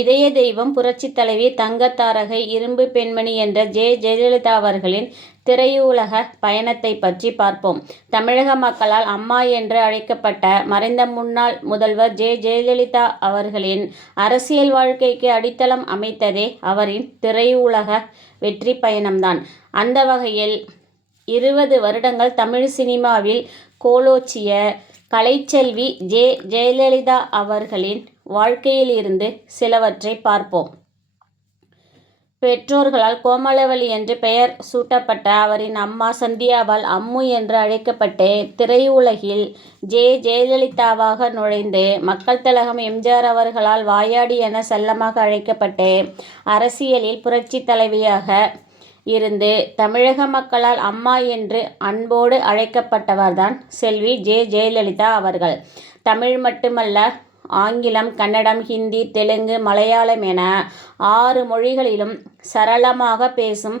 இதய தெய்வம், புரட்சி தலைவி, தங்கத்தாரகை, இரும்பு பெண்மணி என்ற ஜெயலலிதா அவர்களின் திரையுலக பயணத்தை பற்றி பார்ப்போம். தமிழக மக்களால் அம்மா என்று அழைக்கப்பட்ட மறைந்த முன்னாள் முதல்வர் ஜெயலலிதா அவர்களின் அரசியல் வாழ்க்கைக்கு அடித்தளம் அமைத்ததே அவரின் திரையுலக வெற்றி பயணம்தான். அந்த வகையில் 20 வருடங்கள் தமிழ் சினிமாவில் கோலோச்சிய கலைச்செல்வி ஜெயலலிதா அவர்களின் வாழ்க்கையில் இருந்து சிலவற்றை பார்ப்போம். பெற்றோர்களால் கோமலவள்ளி என்று பெயர் சூட்டப்பட்ட அவரின் அம்மா சந்தியாவால் அம்மு என்று அழைக்கப்பட்டு திரையுலகில் ஜெயலலிதாவாக நுழைந்து, மக்கள் திலகம் எம்.ஜி.ஆர். அவர்களால் வாயாடி என செல்லமாக அழைக்கப்பட்டு அரசியலில் புரட்சி தலைவியாக இருந்து தமிழக மக்களால் அம்மா என்று அன்போடு அழைக்கப்பட்டவர்தான் செல்வி ஜெயலலிதா அவர்கள். தமிழ் மட்டுமல்ல, ஆங்கிலம், கன்னடம், ஹிந்தி, தெலுங்கு, மலையாளம் என 6 மொழிகளிலும் சரளமாக பேசும்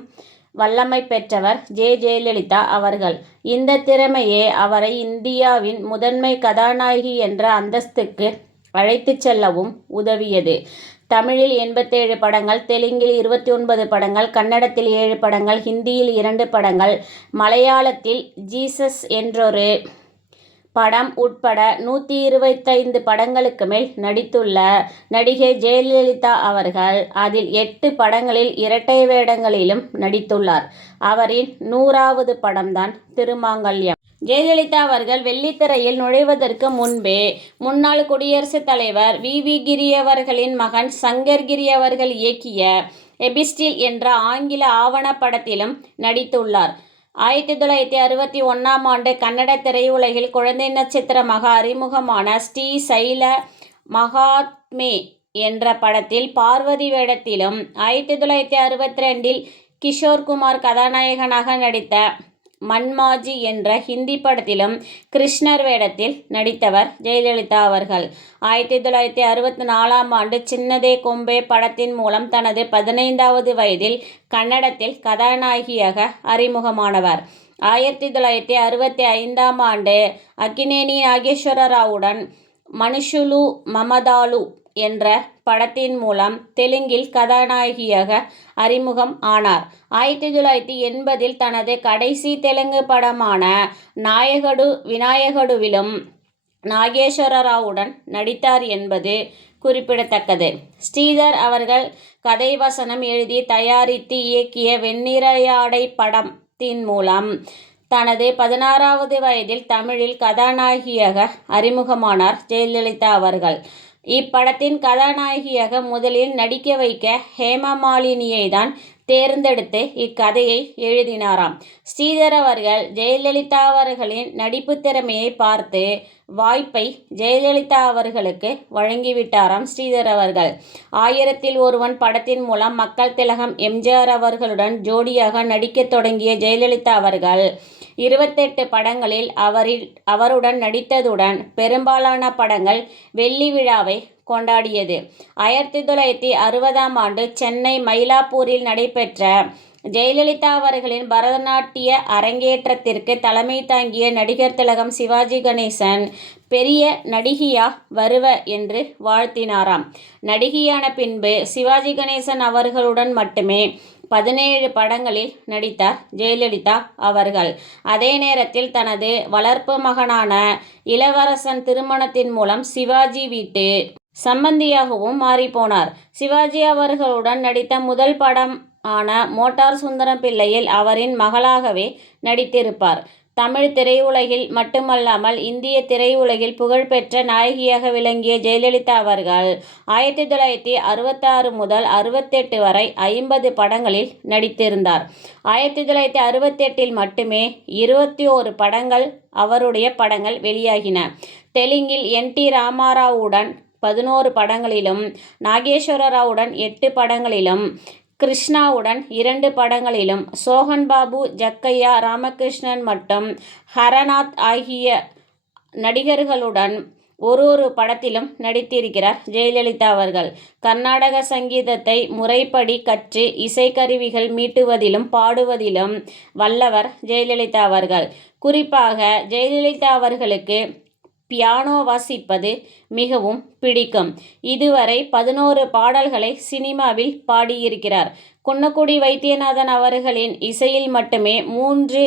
வல்லமை பெற்றவர் ஜெயலலிதா அவர்கள். இந்த திறமையே அவரை இந்தியாவின் முதன்மை கதாநாயகி என்ற அந்தஸ்துக்கு அழைத்துச் செல்லவும் உதவியது. தமிழில் 87 படங்கள், தெலுங்கில் 29 படங்கள், கன்னடத்தில் 7 படங்கள், ஹிந்தியில் 2 படங்கள், மலையாளத்தில் ஜீசஸ் என்றொரு படம் உட்பட 125 படங்களுக்கு மேல் நடித்துள்ள நடிகை ஜெயலலிதா அவர்கள் அதில் 8 படங்களில் இரட்டை வேடங்களிலும் நடித்துள்ளார். அவரின் 100வது படம்தான் திருமாங்கல்யம். ஜெயலலிதா அவர்கள் வெள்ளித்திரையில் நுழைவதற்கு முன்பே முன்னாள் குடியரசுத் தலைவர் வி. கிரி அவர்களின் மகன் சங்கர் கிரி அவர்கள் இயக்கிய எபிஸ்டில் என்ற ஆங்கில ஆவணப்படத்திலும் நடித்துள்ளார். 1961ஆம் ஆண்டு கன்னட திரையுலகில் குழந்தை நட்சத்திரமாக அறிமுகமான ஸ்ரீசைல மகாத்மே என்ற படத்தில் பார்வதி வேடத்திலும், 1962இல் கிஷோர்குமார் கதாநாயகனாக நடித்த மன்மாஜி என்ற ஹிந்தி படத்திலும் கிருஷ்ணர் வேடத்தில் நடித்தவர் ஜெயலலிதா அவர்கள். 1964ஆம் ஆண்டு சின்னதே கொம்பே படத்தின் மூலம் தனது 15வது வயதில் கன்னடத்தில் கதாநாயகியாக அறிமுகமானவர். 1965ஆம் ஆண்டு அக்கினேனி நாகேஸ்வர ராவுடன் மனுஷுலு மமதாலு என்ற படத்தின் மூலம் தெலுங்கில் கதாநாயகியாக அறிமுகம் ஆனார். 1980இல் தனது கடைசி தெலுங்கு படமான நாயகடு விநாயகடுவிலும் நாகேஸ்வர ராவுடன் நடித்தார் என்பது குறிப்பிடத்தக்கது. ஸ்ரீதர் அவர்கள் கதை வசனம் எழுதி தயாரித்து இயக்கிய வெண்ணிறையாடை படத்தின் மூலம் தனது 16வது வயதில் தமிழில் கதாநாயகியாக அறிமுகமானார் ஜெயலலிதா அவர்கள். இப்படத்தின் கதாநாயகியாக முதலில் நடிக்க வைக்க ஹேமமாலினியை தான் தேர்ந்தெடுத்து இக்கதையை எழுதினாராம். ஸ்ரீதர் அவர்கள் ஜெயலலிதா அவர்களின் நடிப்பு திறமையை பார்த்து வாய்ப்பை ஜெயலலிதா அவர்களுக்கு வழங்கிவிட்டாராம் ஸ்ரீதர் அவர்கள். 1000ல் ஒருவன் படத்தின் மூலம் மக்கள் திலகம் எம்.ஜி.ஆர். அவர்களுடன் ஜோடியாக நடிக்க தொடங்கிய ஜெயலலிதா அவர்கள் 28 படங்களில் அவருடன் நடித்ததுடன் பெரும்பாலான படங்கள் வெள்ளி விழாவை கொண்டாடியது. 1960ஆம் ஆண்டு சென்னை மயிலாப்பூரில் நடைபெற்ற ஜெயலலிதா அவர்களின் பரதநாட்டிய அரங்கேற்றத்திற்கு தலைமை தாங்கிய நடிகர் திலகம் சிவாஜி கணேசன் பெரிய நடிகையா வருவ என்று வாழ்த்தினாராம். நடிகையான பின்பு சிவாஜி கணேசன் அவர்களுடன் மட்டுமே 17 படங்களில் நடித்தார் ஜெயலலிதா அவர்கள். அதே நேரத்தில் தனது வளர்ப்பு மகனான இளவரசன் திருமணத்தின் மூலம் சிவாஜி வீட்டு சம்பந்தியாகவும் மாறிப்போனார். சிவாஜி அவர்களுடன் நடித்த முதல் படம் ஆன மோட்டார் சுந்தரம் பிள்ளையில் அவரின் மகளாகவே நடித்திருப்பார். தமிழ் திரையுலகில் மட்டுமல்லாமல் இந்திய திரையுலகில் புகழ்பெற்ற நாயகியாக விளங்கிய ஜெயலலிதா அவர்கள் 1966 முதல் 68 வரை 50 படங்களில் நடித்திருந்தார். 1968இல் மட்டுமே 21 படங்கள் அவருடைய படங்கள் வெளியாகின. தெலுங்கில் என்.டி. ராமாராவுடன் 11 படங்களிலும், நாகேஸ்வர ராவுடன் 8 படங்களிலும், கிருஷ்ணாவுடன் 2 படங்களிலும், சோகன் பாபு, ஜக்கையா, ராமகிருஷ்ணன் மற்றும் ஹரநாத் ஆகிய நடிகர்களுடன் ஒரு படத்திலும் நடித்திருக்கிறார் ஜெயலலிதா அவர்கள். கர்நாடக சங்கீதத்தை முறைப்படி கற்று இசைக்கருவிகள் மீட்டுவதிலும் பாடுவதிலும் வல்லவர் ஜெயலலிதா அவர்கள். குறிப்பாக ஜெயலலிதா அவர்களுக்கு பியானோ வாசிப்பது மிகவும் பிடிக்கும். இதுவரை 11 பாடல்களை சினிமாவில் பாடியிருக்கிறார். குன்னக்குடி வைத்தியநாதன் அவர்களின் இசையில் மட்டுமே 3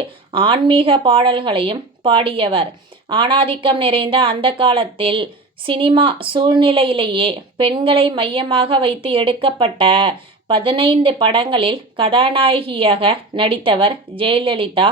ஆன்மீக பாடல்களையும் பாடியவர். ஆணாதிக்கம் நிறைந்த அந்த காலத்தில் சினிமா சூழ்நிலையிலேயே பெண்களை மையமாக வைத்து எடுக்கப்பட்ட 15 படங்களில் கதாநாயகியாக நடித்தவர் ஜெயலலிதா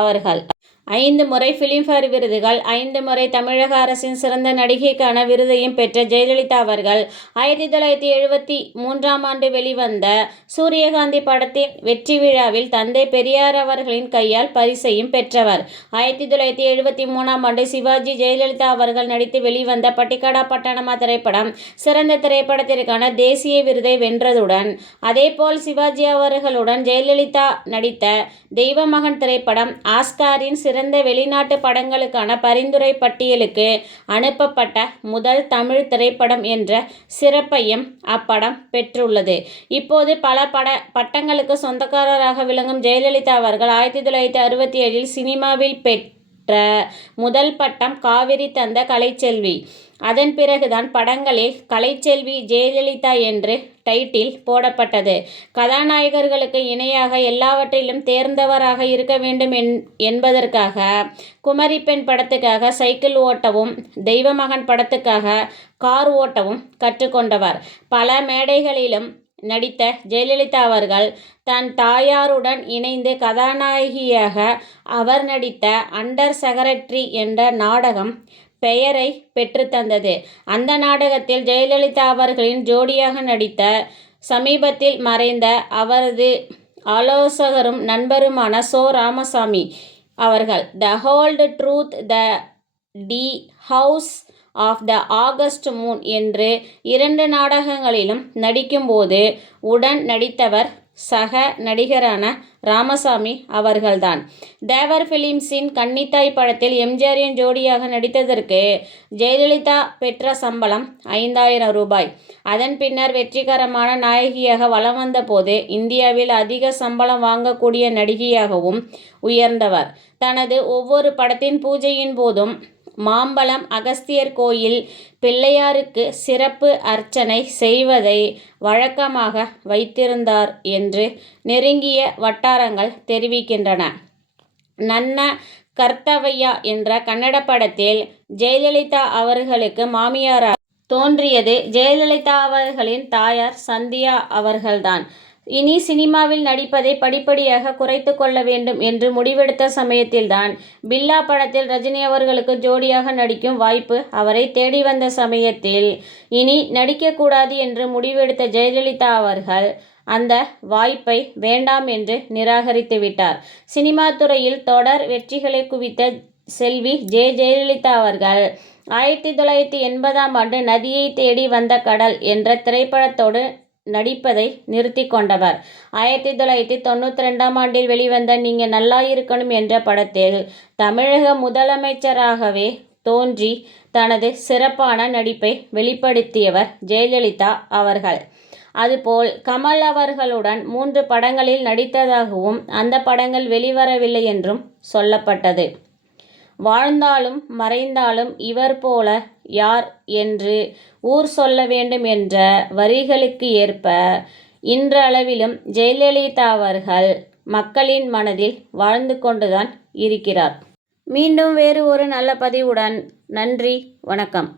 அவர்கள். 5 முறை பிலிம்பேர் விருதுகள், 5 முறை தமிழக அரசின் சிறந்த நடிகைக்கான விருதையும் பெற்ற ஜெயலலிதா அவர்கள் 1973ஆம் ஆண்டு வெளிவந்த சூரியகாந்தி படத்தின் வெற்றி விழாவில் தந்தை பெரியார் அவர்களின் கையால் பரிசையும் பெற்றவர். 1973ஆம் ஆண்டு சிவாஜி ஜெயலலிதா அவர்கள் நடித்து வெளிவந்த பட்டிக்காடா பட்டணமா திரைப்படம் சிறந்த திரைப்படத்திற்கான தேசிய விருதை வென்றதுடன், அதேபோல் சிவாஜி அவர்களுடன் ஜெயலலிதா நடித்த தெய்வமகன் திரைப்படம் ஆஸ்காரின் சிறந்த வெளிநாட்டு படங்களுக்கான பரிந்துரை பட்டியலுக்கு அனுப்பப்பட்ட முதல் தமிழ் திரைப்படம் என்ற சிறப்பையும் அப்படம் பெற்றுள்ளது. இப்போது பல பட்டங்களுக்கு சொந்தக்காரராக விளங்கும் ஜெயலலிதா அவர்கள் 1967இல் சினிமாவில் பெற்ற முதல் பட்டம் காவிரி தந்த கலைச்செல்வி. அதன் பிறகுதான் படங்களில் கலைச்செல்வி ஜெயலலிதா என்று டைட்டில் போடப்பட்டது. கதாநாயகர்களுக்கு இணையாக எல்லாவற்றிலும் தேர்ந்தவராக இருக்க வேண்டும் என்பதற்காக குமரி பெண் படத்துக்காக சைக்கிள் ஓட்டவும், தெய்வமகன் படத்துக்காக கார் ஓட்டவும் கற்றுக்கொண்டவர். பல மேடைகளிலும் நடித்த ஜெயலலிதா அவர்கள் தன் தாயாருடன் இணைந்து கதாநாயகியாக அவர் நடித்த அண்டர் செக்ரட்டரி என்ற நாடகம் பெயரை பெற்றுத்தந்தது. அந்த நாடகத்தில் ஜெயலலிதா அவர்களின் ஜோடியாக நடித்த சமீபத்தில் மறைந்த அவரது ஆலோசகரும் நண்பருமான சோ. ராமசாமி அவர்கள் the whole truth, the house of the August moon என்று 2 நாடகங்களிலும் நடிக்கும்போது உடன் நடித்தவர் சக நடிகரான ராமசாமி அவர்கள்தான். தேவர் பிலிம்ஸின் கன்னித்தாய் படத்தில் எம்ஜிஆரின் ஜோடியாக நடித்ததற்கு ஜெயலலிதா பெற்ற சம்பளம் 5000 ரூபாய். அதன் பின்னர் வெற்றிகரமான நாயகியாக வலம் வந்த போது இந்தியாவில் அதிக சம்பளம் வாங்கக்கூடிய நடிகையாகவும் உயர்ந்தவர். தனது ஒவ்வொரு படத்தின் பூஜையின் போதும் மாம்பலம் அகஸ்தியர் கோயில் பிள்ளையாருக்கு சிறப்பு அர்ச்சனை செய்வதை வழக்கமாக வைத்திருந்தார் என்று நெருங்கிய வட்டாரங்கள் தெரிவிக்கின்றன. நன்ன கர்த்தவையா என்ற கன்னட படத்தில் ஜெயலலிதா அவர்களுக்கு மாமியாராக தோன்றியது ஜெயலலிதா அவர்களின் தாயார் சந்தியா அவர்கள்தான். இனி சினிமாவில் நடிப்பதை படிப்படியாக குறைத்து கொள்ள வேண்டும் என்று முடிவெடுத்த சமயத்தில்தான் பில்லா படத்தில் ரஜினி அவர்களுக்கு ஜோடியாக நடிக்கும் வாய்ப்பு அவரை தேடி வந்த சமயத்தில் இனி நடிக்கக்கூடாது என்று முடிவெடுத்த ஜெயலலிதா அவர்கள் அந்த வாய்ப்பை வேண்டாம் என்று நிராகரித்து விட்டார். சினிமா துறையில் தொடர் வெற்றிகளை குவித்த செல்வி ஜெயலலிதா அவர்கள் 1980ஆம் ஆண்டு நதியை தேடி வந்த கடல் என்ற திரைப்படத்தோடு நடிப்பதை நிறுத்தி கொண்டவர். 1992ஆம் ஆண்டில் வெளிவந்த நீங்க நல்லா இருக்கணும் என்ற படத்தில் தமிழக முதலமைச்சராகவே தோன்றி தனது சிறப்பான நடிப்பை வெளிப்படுத்தியவர் ஜெயலலிதா அவர்கள். அதுபோல் கமல் அவர்களுடன் 3 படங்களில் நடித்ததாகவும் அந்த படங்கள் வெளிவரவில்லை என்றும் சொல்லப்பட்டது. வாழ்ந்தாலும் மறைந்தாலும் இவர் போல யார் என்று ஊர் சொல்ல வேண்டும் என்ற வரிகளுக்கு ஏற்ப இன்றளவிலும் ஜெயலலிதா அவர்கள் மக்களின் மனதில் வாழ்ந்து கொண்டுதான் இருக்கிறார். மீண்டும் வேறு ஒரு நல்ல பதிவுடன். நன்றி, வணக்கம்.